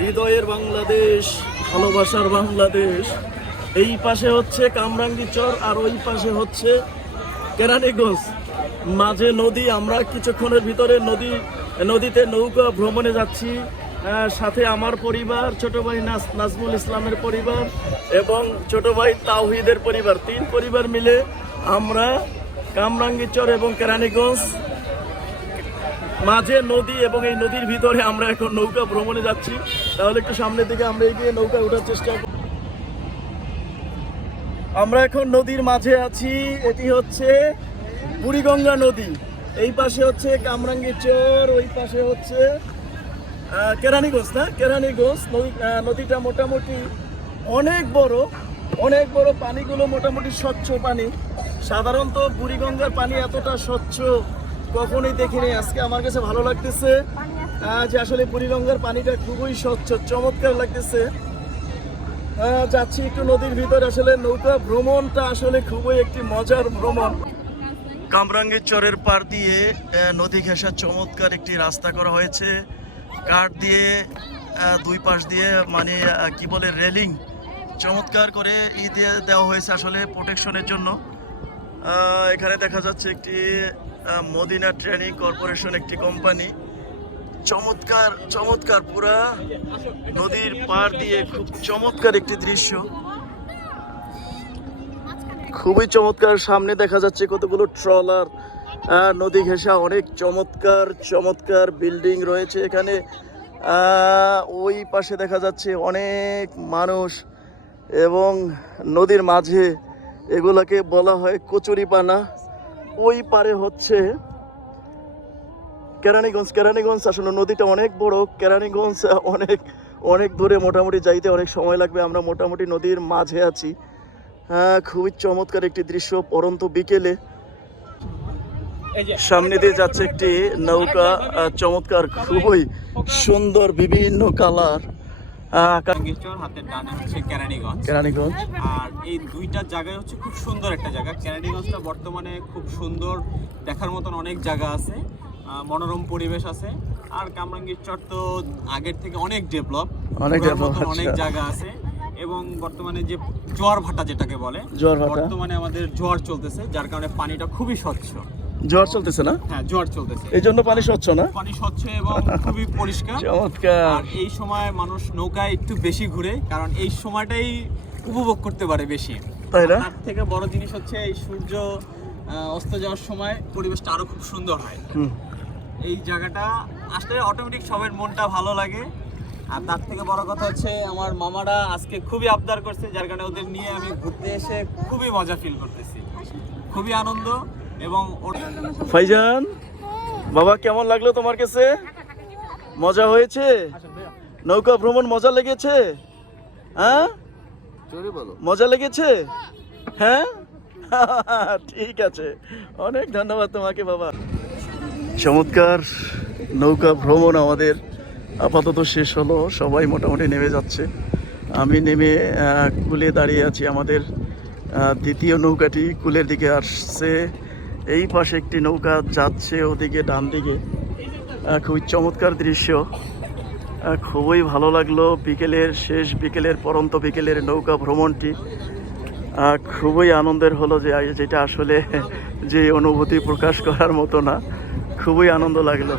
হৃদয়ের বাংলাদেশ, ভালোবাসার বাংলাদেশ। এই পাশে হচ্ছে কামরাঙ্গি চর, আর ওই পাশে হচ্ছে কেরানীগঞ্জ। মাঝে নদী, আমরা কিছুক্ষণের ভিতরে নদী, নদীতে নৌকা ভ্রমণে যাচ্ছি। সাথে আমার পরিবার, ছোট ভাই নাজমুল ইসলামের পরিবার এবং ছোট ভাই তাওহিদের পরিবার। তিন পরিবার মিলে আমরা কামরাঙ্গীচর এবং কেরানীগঞ্জ মাঝে নদী এবং এই নদীর ভিতরে আমরা এখন নৌকা ভ্রমণে যাচ্ছি। তাহলে একটু সামনের দিকে আমরা এগিয়ে নৌকা ওঠার চেষ্টা করব আমরা এখন নদীর মাঝে আছি, এটি হচ্ছে বুড়িগঙ্গা নদী। এই পাশে হচ্ছে কামরাঙ্গীর চর, ওই পাশে হচ্ছে কেরানীগঞ্জ না? কেরানীগঞ্জ নদী নদীটা মোটামুটি অনেক বড় অনেক বড় পানিগুলো মোটামুটি স্বচ্ছ পানি। সাধারণত বুড়িগঙ্গার পানি এতটা স্বচ্ছ কখনোই দেখিনি। আজকে আমার কাছে ভালো লাগতেছে যে আসলে বুড়িগঙ্গার পানিটা খুবই স্বচ্ছ, চমৎকার লাগতেছে। যাচ্ছি একটু নদীর ভিতর, আসলে নৌকা ভ্রমণটা আসলে খুবই একটি মজার ভ্রমণ। কামরাঙ্গীর চরের পার দিয়ে নদী ঘেঁষা চমৎকার একটি রাস্তা করা হয়েছে। কাঠ দিয়ে দুই পাশ দিয়ে মানে কি বলে, রেলিং চমৎকার করে ই দিয়ে দেওয়া হয়েছে আসলে প্রোটেকশনের জন্য। এখানে দেখা যাচ্ছে একটি মদিনা ট্রেনিং কর্পোরেশন একটি কোম্পানি। চমৎকার চমৎকার পুরা নদীর পার দিয়ে খুব চমৎকার একটি দৃশ্য। খুবই চমৎকার, সামনে দেখা যাচ্ছে কতগুলো ট্রলার নদী ঘেঁষা, অনেক চমৎকার চমৎকার বিল্ডিং রয়েছে এখানে। ওই পাশে দেখা যাচ্ছে অনেক মানুষ এবং নদীর মাঝে এগুলাকে বলা হয় কচুরিপানা। ওই পারে হচ্ছে কেরানীগঞ্জ। কেরানীগঞ্জ আসলে নদীটা অনেক বড়। কেরানীগঞ্জ অনেক অনেক দূরে মোটামুটি যাইতে অনেক সময় লাগবে। আমরা মোটামুটি নদীর মাঝে আছি। হ্যাঁ খুবই চমৎকার একটি দৃশ্য পরন্ত বিকেলে। সামনে দিয়ে যাচ্ছে একটি নৌকা। চমৎকার, খুবই সুন্দর, বিভিন্ন কালার। হাতের ডানে হচ্ছে কেরানীগঞ্জ। কেরানীগঞ্জ। আর এই দুইটা জায়গায় হচ্ছে খুব সুন্দর একটা জায়গা। কেরানীগঞ্জটা বর্তমানে খুব সুন্দর দেখার মতন অনেক জায়গা আছে মনোরম পরিবেশ আছে। আর কামরাঙ্গীরচর তো আগের থেকে অনেক ডেভেলপ অনেক অনেক। জায়গা আছে। এবং বর্তমানে যে জোয়ার ভাটা যেটাকে বলে জোয়ার বর্তমানে আমাদের জোয়ার চলতেছে যার কারণে পানিটা খুবই স্বচ্ছ। ঝড় চলতেছে না? হ্যাঁ জোয়ার চলতেছে। এই জন্য পানি স্বচ্ছ না? পানি স্বচ্ছ এবং খুবই পরিষ্কার। চমৎকার। আর এই সময় মানুষ নৌকায় একটু বেশি ঘুরে কারণ এই সময়টাই উপভোগ করতে পারে বেশি। তাই না? তার থেকে বড় জিনিস হচ্ছে এই সূর্য অস্ত যাওয়ার সময় পরিবেশটা আরও খুব সুন্দর হয়। এই জায়গাটা আসলে অটোমেটিক সবার মনটা ভালো লাগে। আর তার থেকে বড় কথা হচ্ছে আমার মামারা আজকে খুবই আবদার করছে যার কারণে ওদের নিয়ে আমি ঘুরতে এসে খুবই মজা ফিল করতেছি। খুবই আনন্দ। এবং ফাইজান, বাবা, কেমন লাগল তোমার কাছে? মজা হয়েছে? নৌকা ভ্রমণ মজা লেগেছে? হ্যাঁ? মজা লেগেছে? হ্যাঁ? ঠিক আছে। অনেক ধন্যবাদ তোমাকে, বাবা। চমৎকার নৌকা ভ্রমণ আমাদের আপাতত শেষ হলো। সবাই মোটামুটি নেমে যাচ্ছে। আমি নেমে কুলে দাঁড়িয়ে আছি। আমাদের দ্বিতীয় নৌকাটি কুলের দিকে আসছে। এই পাশে একটি নৌকা যাচ্ছে ওদিকে, ডান দিকে। খুবই চমৎকার দৃশ্য। খুবই ভালো লাগল বিকেলের শেষ, বিকেলের পরন্ত বিকেলের নৌকা ভ্রমণটি। খুবই আনন্দের হলো যে যেটা আসলে যে অনুভূতি প্রকাশ করার মতো না। খুবই আনন্দ লাগল।